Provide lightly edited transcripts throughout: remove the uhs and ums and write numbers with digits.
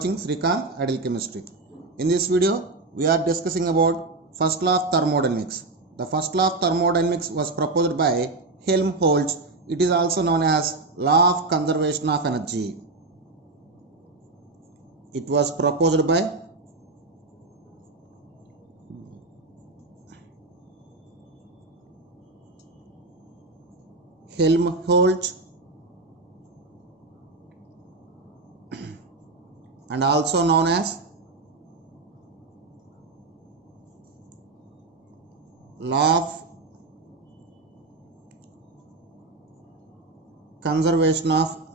watching Srikanth Ideal Chemistry. In this video, we are discussing about first law of thermodynamics. The first law of thermodynamics was proposed by Helmholtz. It is also known as law of conservation of energy. It was proposed by Helmholtz and also known as law of conservation of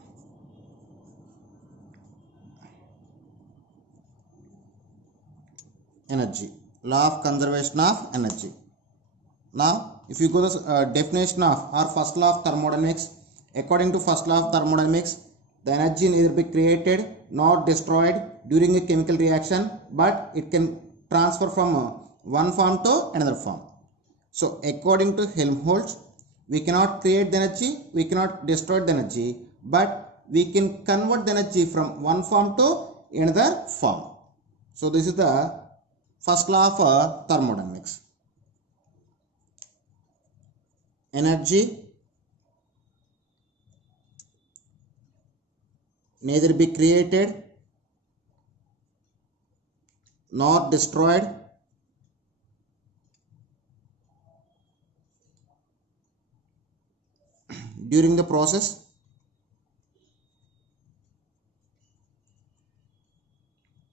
energy. Law of conservation of energy. Now, if you go to the definition of or first law of thermodynamics, according to first law of thermodynamics, the energy neither be created nor destroyed during a chemical reaction, but it can transfer from one form to another form. So, according to Helmholtz, we cannot create the energy, we cannot destroy the energy, but we can convert the energy from one form to another form. So, this is the first law of thermodynamics. Energy neither be created nor destroyed during the process,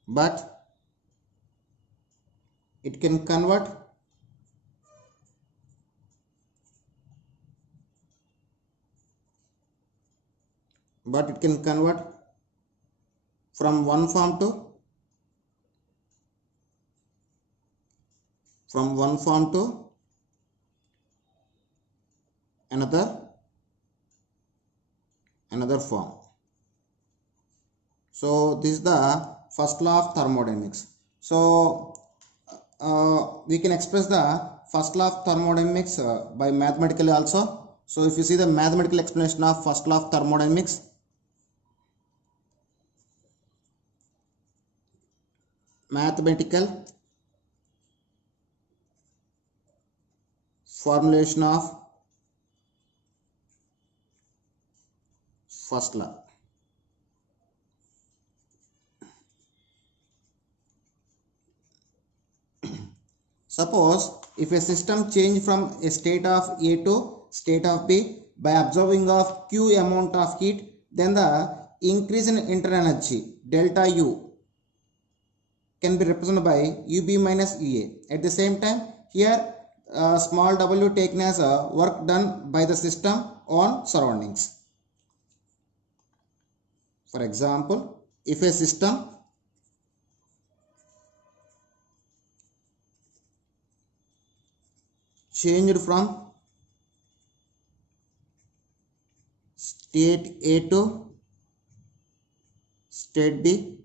but it can convert from one form to another form. So this is the first law of thermodynamics. So we can express the first law of thermodynamics by mathematically also. So if you see the mathematical explanation of first law of thermodynamics, mathematical formulation of first law. Suppose if a system change from a state of A to state of B by absorbing of Q amount of heat, then the increase in internal energy delta U can be represented by UB minus UA. At the same time, here small w taken as work done by the system on surroundings. For example, if a system changed from state A to state B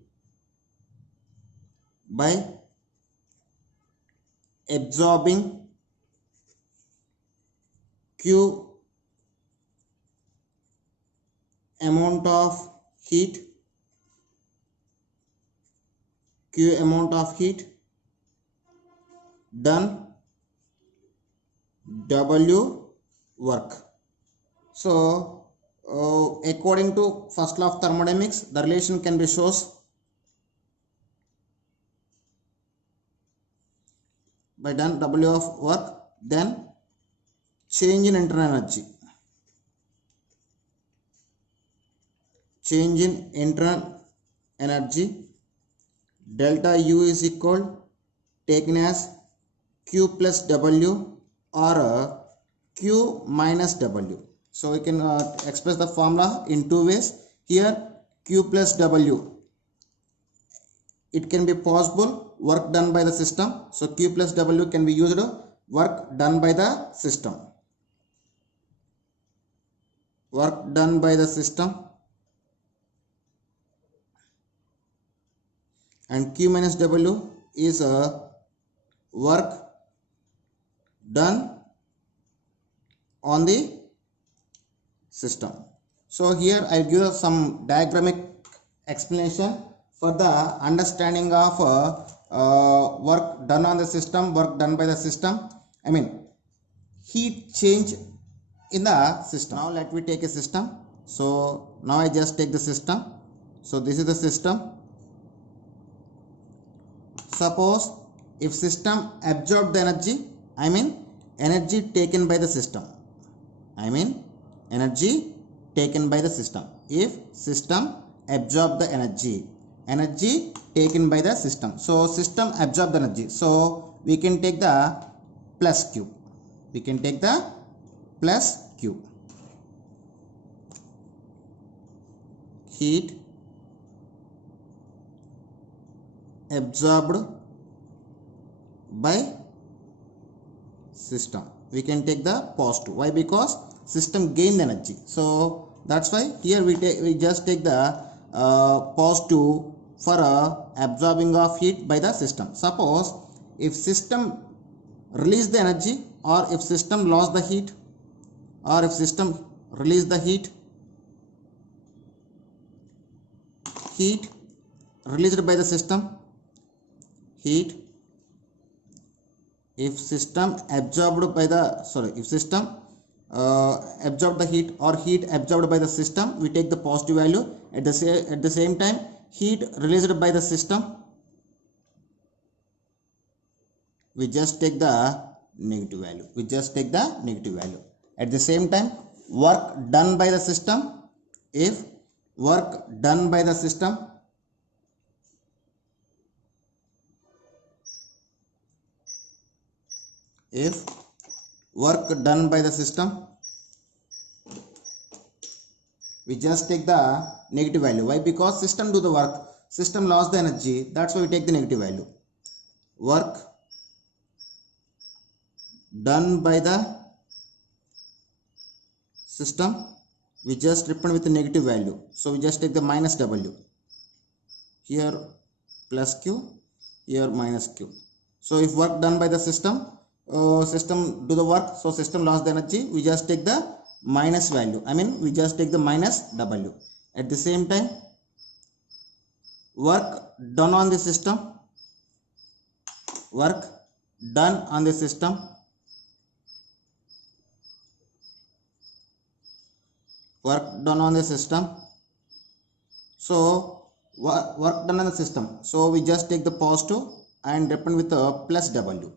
by absorbing Q amount of heat, done W work. So according to first law of thermodynamics, the relation can be shown by done W of work, then change in internal energy. Change in internal energy delta U is equal taken as Q plus W or Q minus W. So we can express the formula in two ways. Here Q plus W, it can be possible work done by the system. So Q plus W can be used work done by the system. Work done by the system, and Q minus W is work done on the system. So here I give some diagrammatic explanation for the understanding of work done on the system, work done by the system, I mean heat change in the system. Now let me take a system. So now I just take the system. So this is the system. Suppose if system absorbed the energy, I mean energy taken by the system. I mean energy taken by the system. If system absorb the energy taken by the system. So system absorb the energy. So we can take the plus Q. We can take the plus Q. Heat absorbed by system. We can take the positive. Why? Because system gained energy. So that's why here we just take the positive for absorbing of heat by the system. Suppose if system release the energy, or if system lost the heat, or if system release the heat released by the system, heat if system absorbed by the if system absorbed the heat or heat absorbed by the system, we take the positive value. At the same time, heat released by the system, we just take the negative value. We just take the negative value. At the same time, work done by the system, if work done by the system we just take the negative value. Why? Because system do the work, system lost the energy, that's why we take the negative value. Work done by the system, we just represent with the negative value. So we just take the minus W. Here plus Q, here minus Q. So if work done by the system, system do the work, so system lost the energy, we just take the minus value. I mean we just take the minus W. At the same time, work done on the system, work done on the system, work done on the system. So work done on the system, so we just take the positive and represent with a plus W.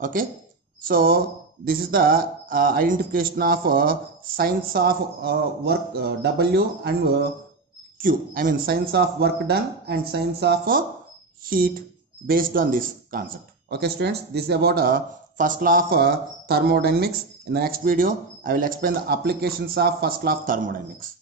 Okay, so this is the identification of signs of work W and Q. I mean signs of work done and signs of heat based on this concept. Okay students, this is about first law of thermodynamics. In the next video, I will explain the applications of first law of thermodynamics.